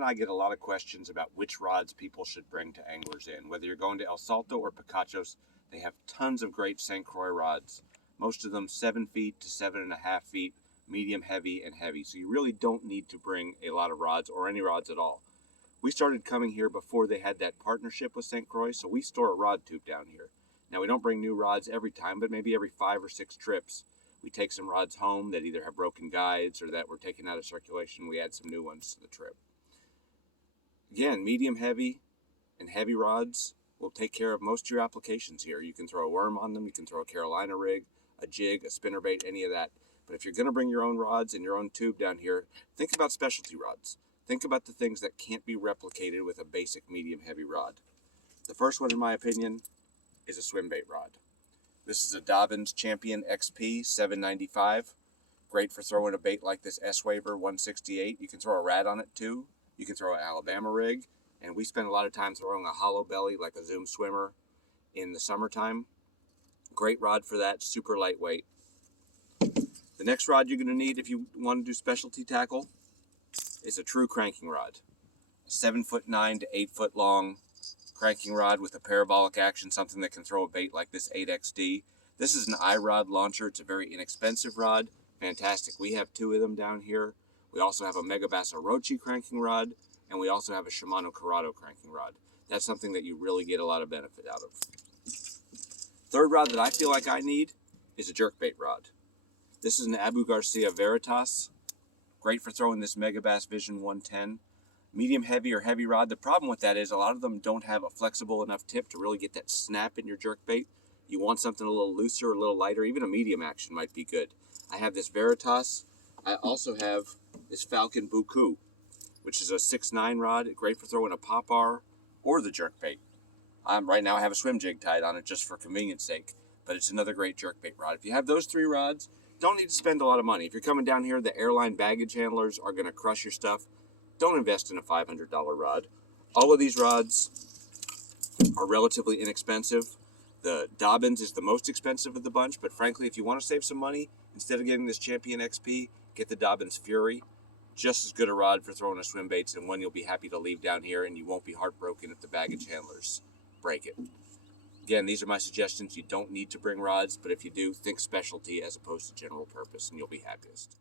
and I get a lot of questions about which rods people should bring to anglers in. Whether you're going to El Salto or Picachos, they have tons of great St. Croix rods. Most of them 7 feet to 7.5 feet, medium, heavy, and heavy. So you really don't need to bring a lot of rods or any rods at all. We started coming here before they had that partnership with St. Croix, so we store a rod tube down here. Now, we don't bring new rods every time, but maybe every 5 or 6 trips, we take some rods home that either have broken guides or that were taken out of circulation. We add some new ones to the trip. Again, medium, heavy, and heavy rods will take care of most of your applications here. You can throw a worm on them, you can throw a Carolina rig, a jig, a spinnerbait, any of that. But if you're going to bring your own rods and your own tube down here, think about specialty rods. Think about the things that can't be replicated with a basic medium heavy rod. The first one, in my opinion, is a swim bait rod. This is a Dobyns Champion XP 795. Great for throwing a bait like this S-Waver 168. You can throw a rat on it too. You can throw an Alabama rig. And we spend a lot of time throwing a hollow belly like a Zoom Swimmer in the summertime. Great rod for that, super lightweight. The next rod you're going to need if you want to do specialty tackle is a true cranking rod. A 7'9" to 8 foot long cranking rod with a parabolic action, something that can throw a bait like this 8XD. This is an iRod launcher. It's a very inexpensive rod. Fantastic. We have 2 of them down here. We also have a Megabass Orochi cranking rod, and we also have a Shimano Corrado cranking rod. That's something that you really get a lot of benefit out of. Third rod that I feel like I need is a jerkbait rod. This is an Abu Garcia Veritas. Great for throwing this Megabass Vision 110. Medium heavy or heavy rod. The problem with that is a lot of them don't have a flexible enough tip to really get that snap in your jerkbait. You want something a little looser, a little lighter. Even a medium action might be good. I have this Veritas. I also have this Falcon Buku, which is a 6'9" rod. Great for throwing a popper or the jerkbait. Right now I have a swim jig tied on it just for convenience sake, but it's another great jerkbait rod. If you have those 3 rods, don't need to spend a lot of money. If you're coming down here, the airline baggage handlers are going to crush your stuff. Don't invest in a $500 rod. All of these rods are relatively inexpensive. The Dobyns is the most expensive of the bunch, but frankly, if you want to save some money, instead of getting this Champion XP, get the Dobyns Fury. Just as good a rod for throwing a swim baits, and one you'll be happy to leave down here, and you won't be heartbroken if the baggage handlers break it. Again, these are my suggestions. You don't need to bring rods, but if you do, think specialty as opposed to general purpose, and you'll be happiest.